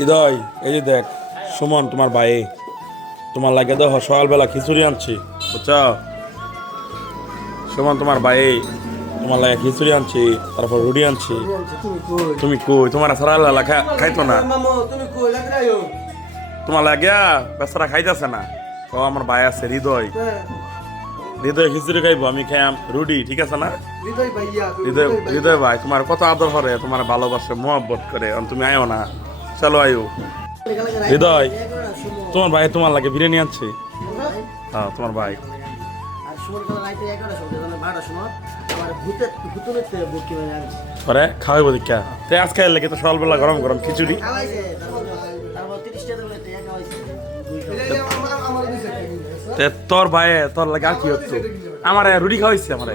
হৃদয়, এই যে দেখ সুমন তোমার ভাই, তোমার লাগে তো সকালবেলা খিচুড়ি আনছি, বুঝছো? সুমন তোমার ভাই, তোমার লাগে খিচুড়ি আনছি, তারপর রুটি আনছি। তুমি কই? তোমার সারা লালা খাইতো না, তোমার লাগিয়া বেচারা খাইতেছে না। ও আমার ভাই আছে হৃদয়, হৃদয় খিচুড়ি খাইবো, আমি খাইম রুটি, ঠিক আছে না? হৃদয়, হৃদয় ভাই তোমার কত আদর করে, তোমার ভালোবাসে, মহব্বত করে, তুমি আয়ো না, চলো আয়ো। হৃদয়, তোমার ভাই তোমার লাগে বিরিয়ানি আনছে। হ্যাঁ তোমার ভাই পরে খাওয়াইবো দীক্ষা, তে আজকে লাগে তো সকালবেলা গরম গরম খিচুড়ি। তে তোর ভাই তোর লাগে আর কি হতো? আমার রুটি খাওয়াইছে, আমার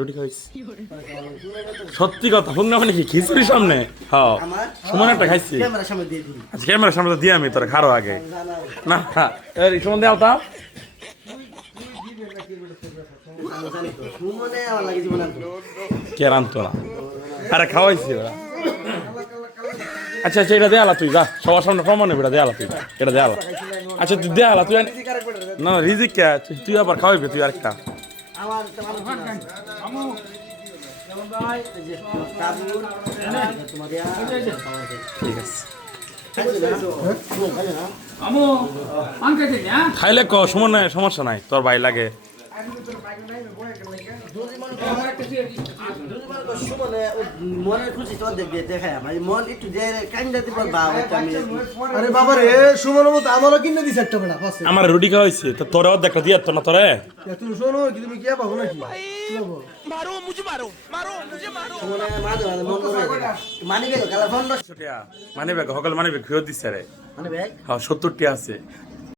রুটি খাওয়াইছে। সত্যি কথা শুন না, মানে কি খিচুড়ির সামনে? হ্যাঁ সুমন একটা খাইছি, আচ্ছা ক্যামেরার সামনে তো দিয়ে আমি তোর খারো আগে না। সুমন দেওয়া তা কে রানতো না, আরে খাওয়াইছি ওরা। আচ্ছা আচ্ছা এটা দেয়ালা তুই যা, সবার সামনে প্রমাণ এটা দেয়ালা, তুই এটা দেয়ালা। আচ্ছা তুই দেয়ালা, তুই না রিজিক কে তুই আবার খাওয়াইবি, তুই আরেকটা। ঠিক আছে খাইলে ক সুমন, সমস্যা নাই, তোর ভাই লাগে। আমার রুটি খাওয়াইছে, তো তোরে দেখা দিয়ে তো না তোরে। তুমি শোনো কি, তুমি কি পাবো নাকি? মানি ব্যাগ সকল মানি ব্যাগ ফেরত দিচ্ছে রে। হ্যাঁ 70টি আছে,